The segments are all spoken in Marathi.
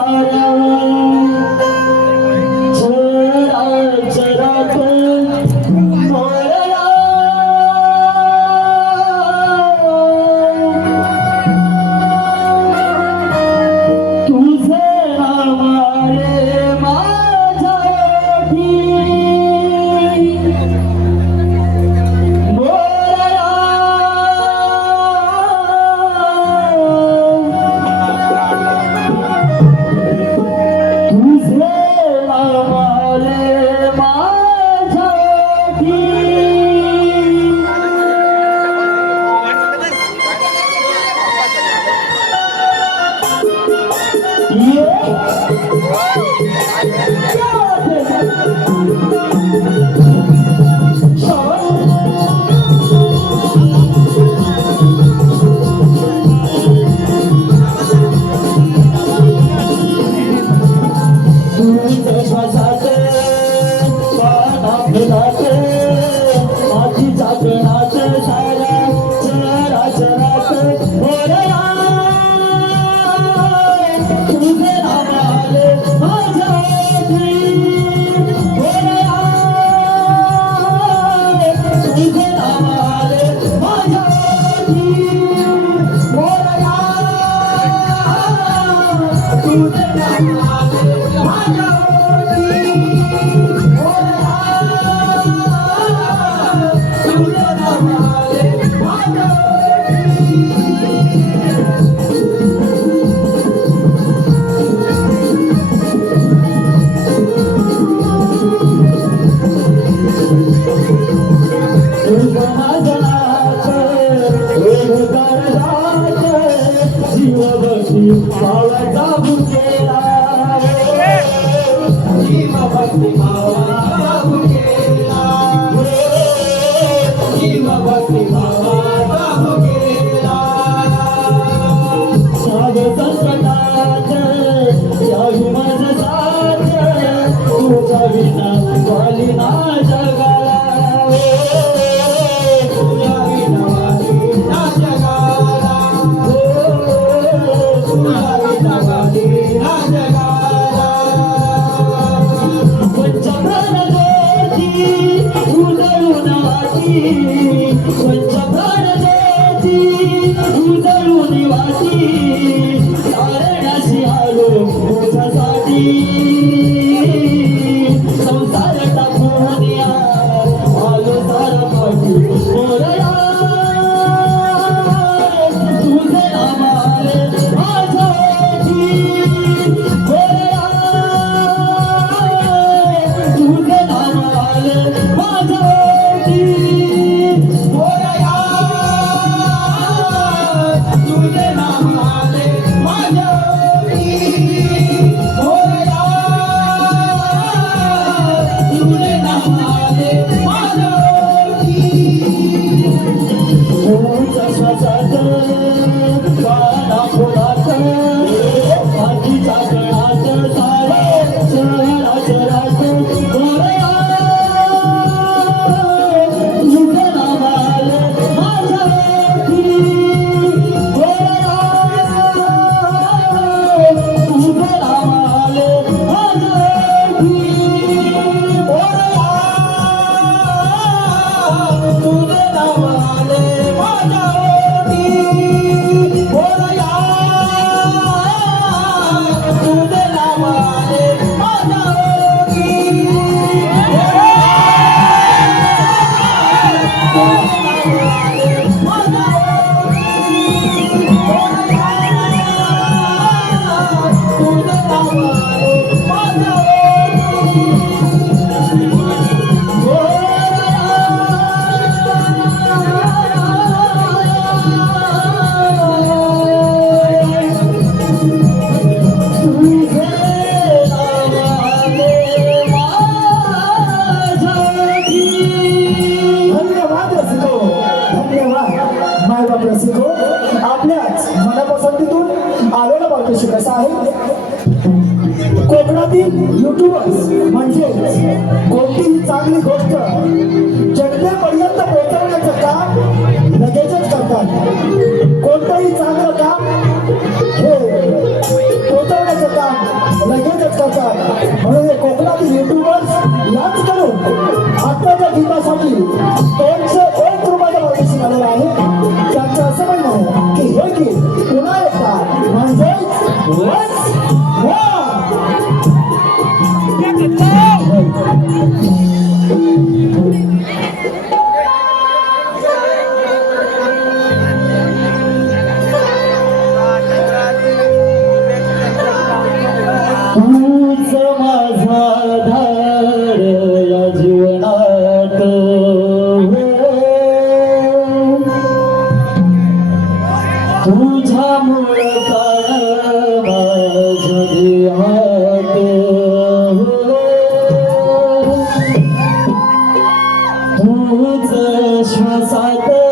সারা जीव मावा जाऊ केला भक्ती मावा Para por कोणतंही चांगलं สายเต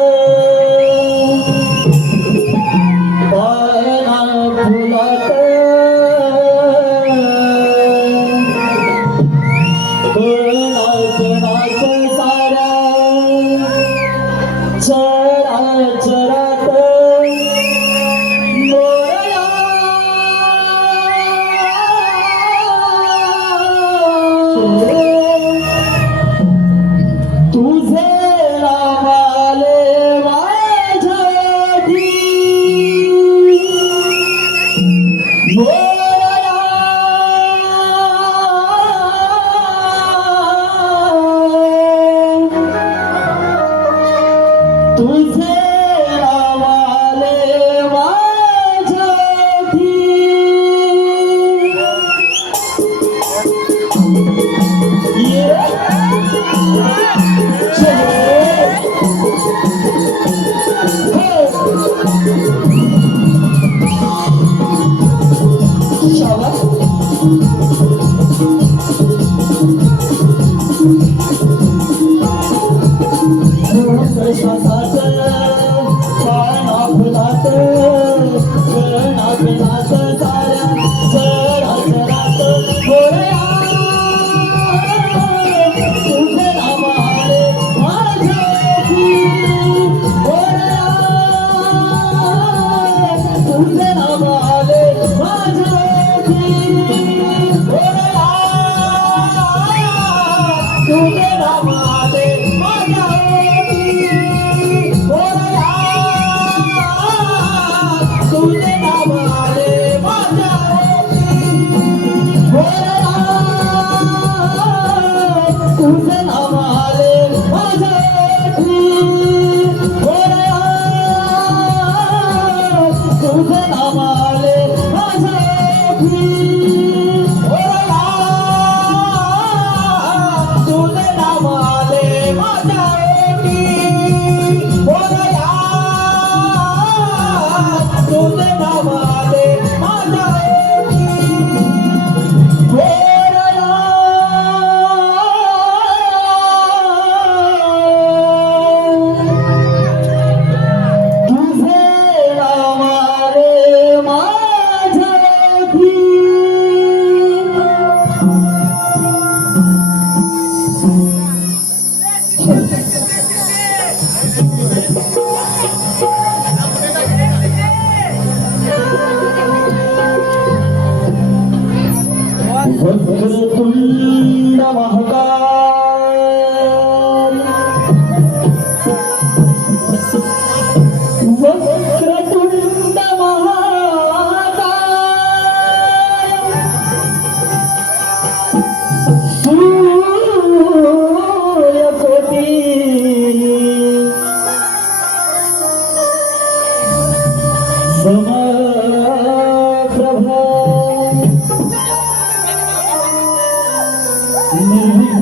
Thank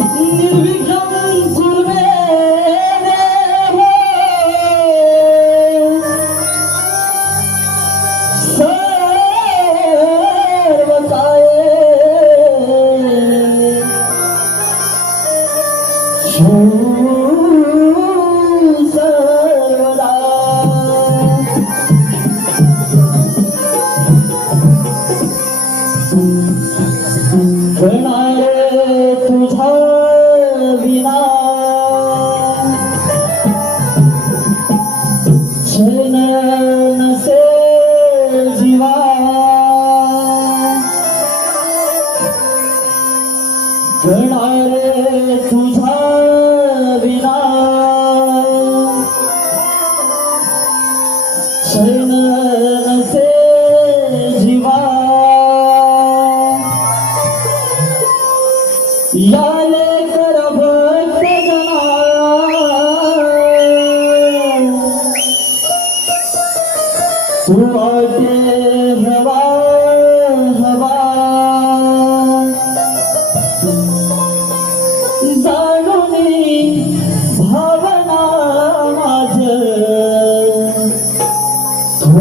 you.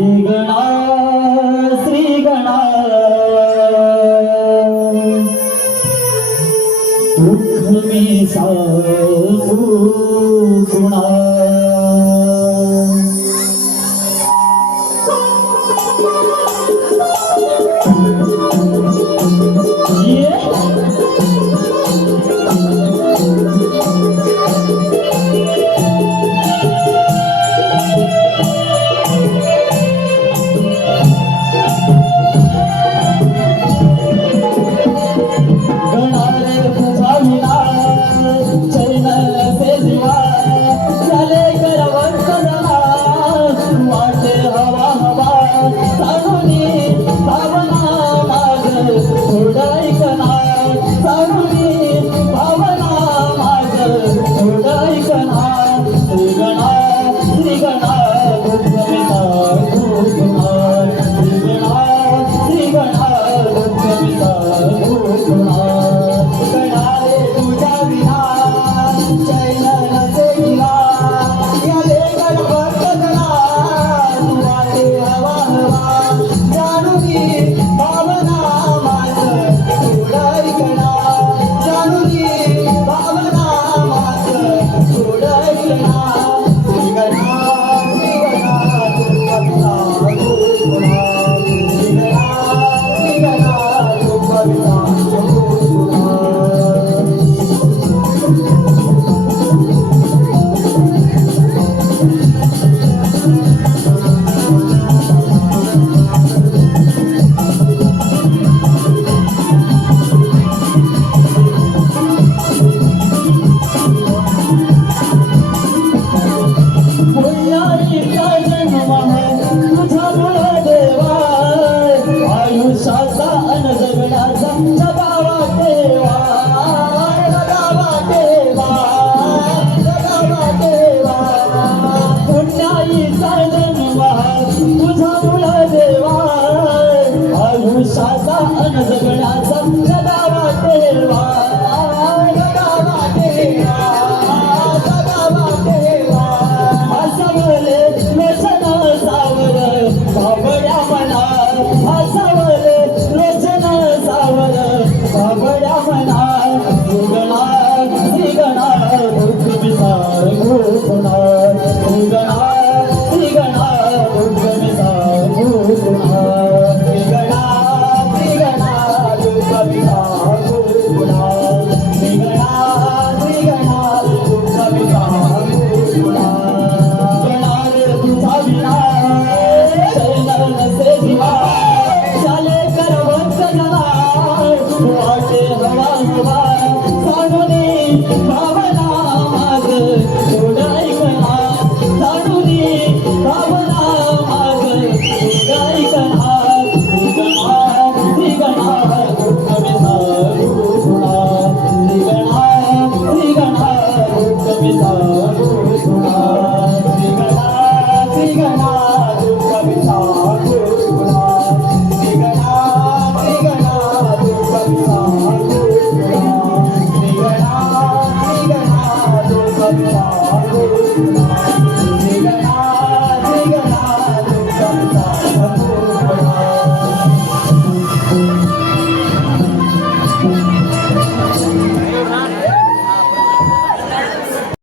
श्रीगणा श्रीगणा। दुःख मी सा